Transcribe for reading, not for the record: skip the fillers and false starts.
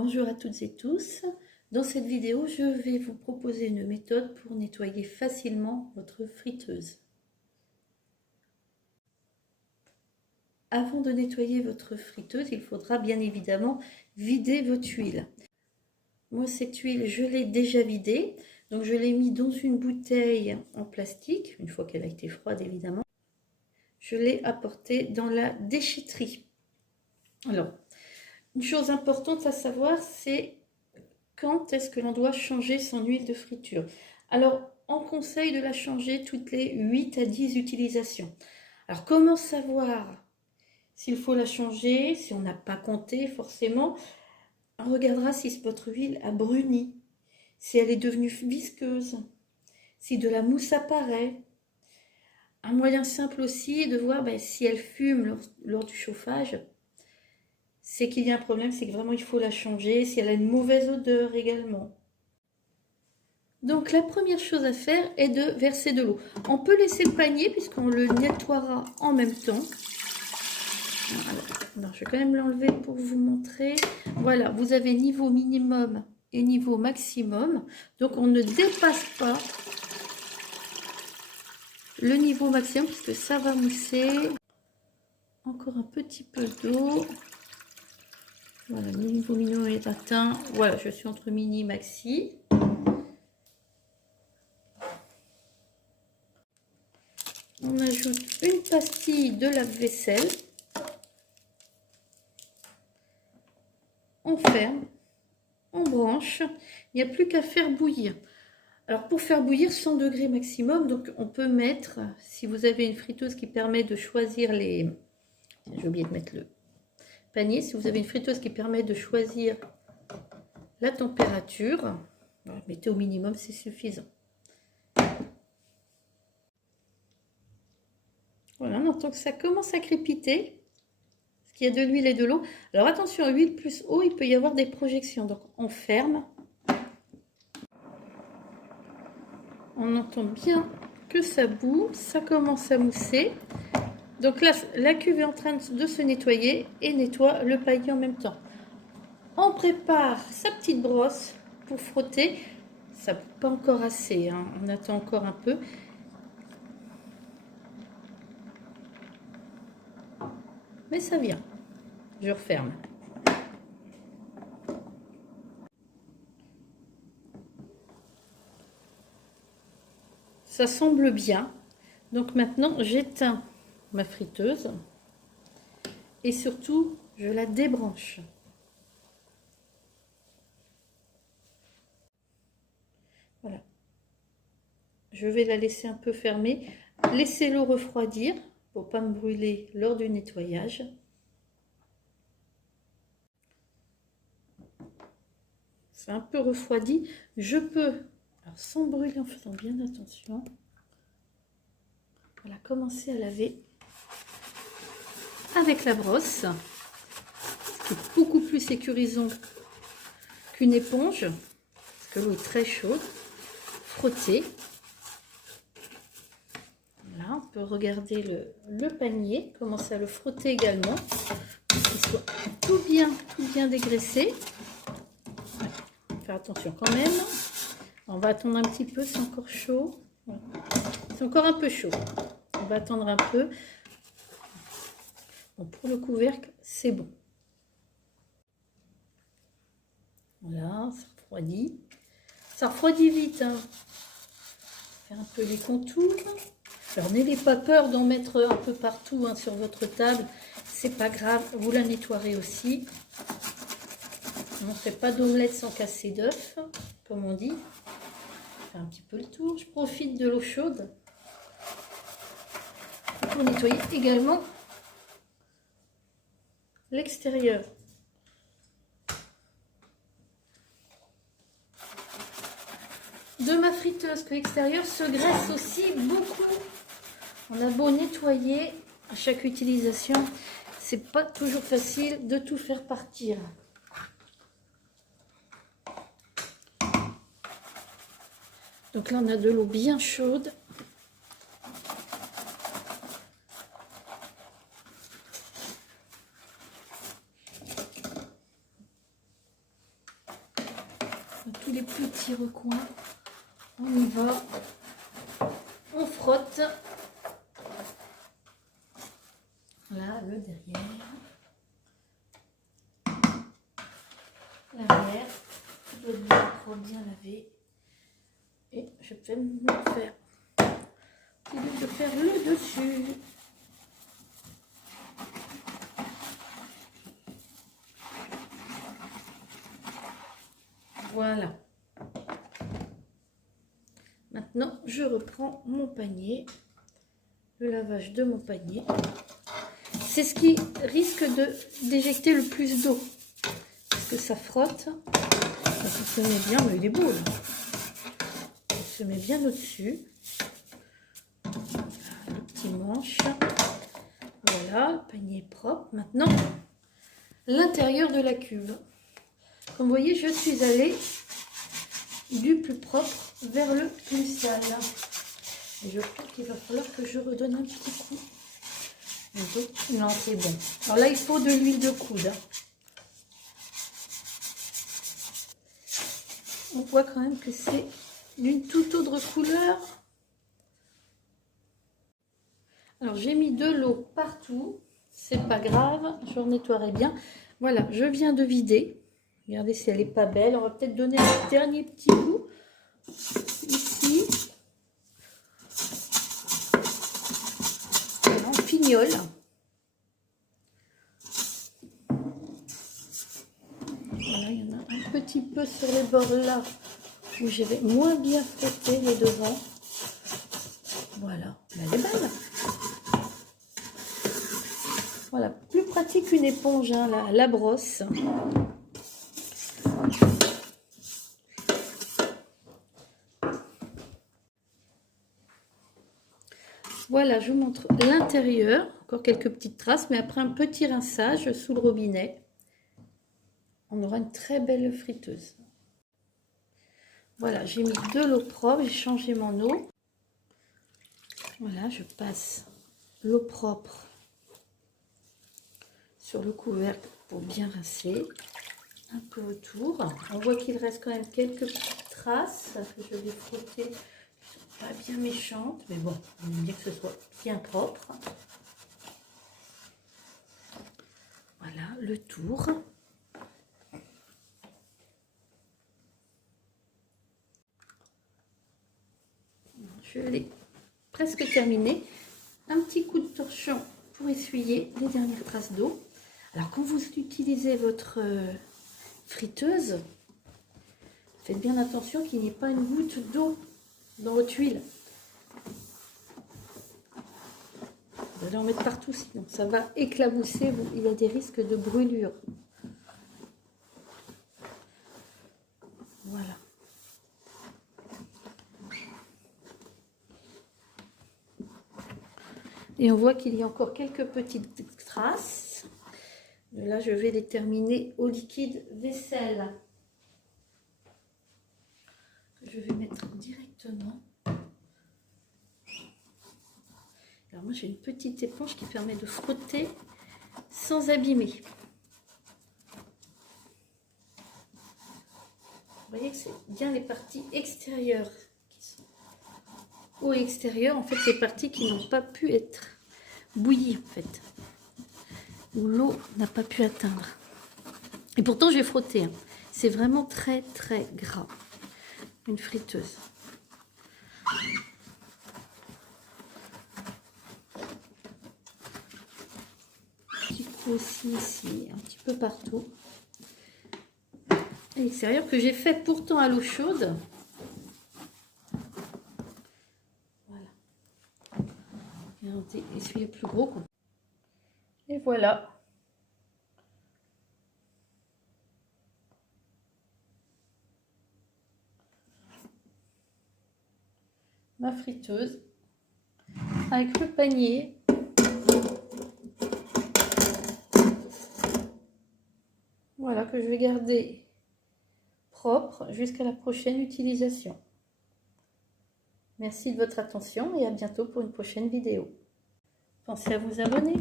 Bonjour à toutes et tous. Dans cette vidéo, je vais vous proposer une méthode pour nettoyer facilement votre friteuse. Avant de nettoyer votre friteuse, il faudra bien évidemment vider votre huile. Moi, cette huile, je l'ai déjà vidée. Donc, je l'ai mis dans une bouteille en plastique, une fois qu'elle a été froide évidemment. Je l'ai apportée dans la déchetterie. Alors, une chose importante à savoir, c'est quand est-ce que l'on doit changer son huile de friture. Alors, on conseille de la changer toutes les 8 à 10 utilisations. Alors, comment savoir s'il faut la changer, si on n'a pas compté forcément? On regardera si votre huile a bruni, si elle est devenue visqueuse, si de la mousse apparaît. Un moyen simple aussi de voir si elle fume lors du chauffage, c'est qu'il y a un problème, c'est que vraiment il faut la changer, si elle a une mauvaise odeur également. Donc la première chose à faire est de verser de l'eau. On peut laisser le panier puisqu'on le nettoiera en même temps. Alors, je vais quand même l'enlever pour vous montrer. Voilà, vous avez niveau minimum et niveau maximum. Donc on ne dépasse pas le niveau maximum puisque ça va mousser. Encore un petit peu d'eau. Voilà, le niveau minimum est atteint. Voilà, je suis entre mini et maxi. On ajoute une pastille de lave-vaisselle. On ferme, on branche. Il n'y a plus qu'à faire bouillir. Alors pour faire bouillir 100 degrés maximum, donc on peut mettre, si vous avez une friteuse qui permet de choisir les... J'ai oublié de mettre le panier. Si vous avez une friteuse qui permet de choisir la température, mettez au minimum, c'est suffisant. Voilà, on entend que ça commence à crépiter, parce qu'il y a de l'huile et de l'eau. Alors attention, huile plus eau, il peut y avoir des projections. Donc on ferme. On entend bien que ça bout, ça commence à mousser. Donc là, la cuve est en train de se nettoyer et nettoie le panier en même temps. On prépare sa petite brosse pour frotter. Ça ne bout pas encore assez, hein. On attend encore un peu. Mais ça vient. Je referme. Ça semble bien. Donc maintenant, j'éteins ma friteuse. Et surtout, je la débranche. Voilà. Je vais la laisser un peu fermée. Laissez-le refroidir pour ne pas me brûler lors du nettoyage. C'est un peu refroidi. Je peux, alors sans brûler en faisant bien attention, voilà, commencer à laver avec la brosse, ce qui est beaucoup plus sécurisant qu'une éponge, parce que l'eau est très chaude. Frotter. Voilà, on peut regarder le panier, commencer à le frotter également, pour qu'il soit tout bien dégraissé. Faire attention quand même. On va attendre un petit peu, c'est encore chaud. C'est encore un peu chaud. On va attendre un peu. Bon, pour le couvercle, c'est bon. Voilà, ça refroidit. Ça refroidit vite, hein. Faire un peu les contours. Alors n'ayez pas peur d'en mettre un peu partout, hein, sur votre table. C'est pas grave, vous la nettoierez aussi. On ne fait pas d'omelette sans casser d'œuf, comme on dit. Faire un petit peu le tour. Je profite de l'eau chaude pour nettoyer également l'extérieur. De ma friteuse que l'extérieur se graisse aussi beaucoup. On a beau nettoyer à chaque utilisation, c'est pas toujours facile de tout faire partir. Donc là, on a de l'eau bien chaude. dans tous les petits recoins. On y va. On frotte. Là, le derrière. L'arrière. Il doit être bien propre, bien lavé. Et je vais me faire, au lieu de faire le dessus. Voilà. Maintenant, je reprends mon panier, le lavage de mon panier. C'est ce qui risque d'éjecter le plus d'eau. Parce que ça frotte. Ça se met bien, mais il est beau là. Il se met bien au-dessus. Le petit manche. Voilà, le panier est propre. Maintenant, l'intérieur de la cuve. Comme vous voyez, je suis allée du plus propre vers le plus sale. Et je crois qu'il va falloir que je redonne un petit coup. Non, c'est bon. Alors là, il faut de l'huile de coude. On voit quand même que c'est d'une toute autre couleur. Alors, j'ai mis de l'eau partout. C'est pas grave, je nettoierai bien. Voilà, je viens de vider. Regardez si elle n'est pas belle. On va peut-être donner un dernier petit coup. Ici. Voilà, on fignole. Voilà, il y en a un petit peu sur les bords là où j'avais moins bien frotté les devants. Voilà, elle est belle. Voilà, plus pratique qu'une éponge, hein, la brosse. Voilà, je vous montre l'intérieur. Encore quelques petites traces, mais après un petit rinçage sous le robinet, on aura une très belle friteuse. Voilà, j'ai mis de l'eau propre, j'ai changé mon eau. Voilà, je passe l'eau propre sur le couvercle pour bien rincer un peu autour. On voit qu'il reste quand même quelques petites traces que je vais frotter, qui sont pas bien méchantes, mais bon, on aime bien que ce soit bien propre. Voilà, le tour. Je l'ai presque terminé. Un petit coup de torchon pour essuyer les dernières traces d'eau. Alors quand vous utilisez votre friteuse, faites bien attention qu'il n'y ait pas une goutte d'eau dans votre huile. Vous allez en mettre partout, sinon ça va éclabousser. Il y a des risques de brûlure. Voilà. Et on voit qu'il y a encore quelques petites traces. Là, je vais les terminer au liquide vaisselle. Je vais mettre directement. Alors moi, j'ai une petite éponge qui permet de frotter sans abîmer. Vous voyez que c'est bien les parties extérieures qui sont au extérieur. En fait, les parties qui n'ont pas pu être bouillies, en fait, où l'eau n'a pas pu atteindre. Et pourtant, j'ai frotté. Hein. C'est vraiment très, très gras. Une friteuse. Un petit coup aussi ici, un petit peu partout. À l'extérieur que j'ai fait pourtant à l'eau chaude. Voilà. Regardez, essuyer plus gros. Et voilà. Ma friteuse avec le panier. Voilà, que je vais garder propre jusqu'à la prochaine utilisation. Merci de votre attention et à bientôt pour une prochaine vidéo. Pensez à vous abonner.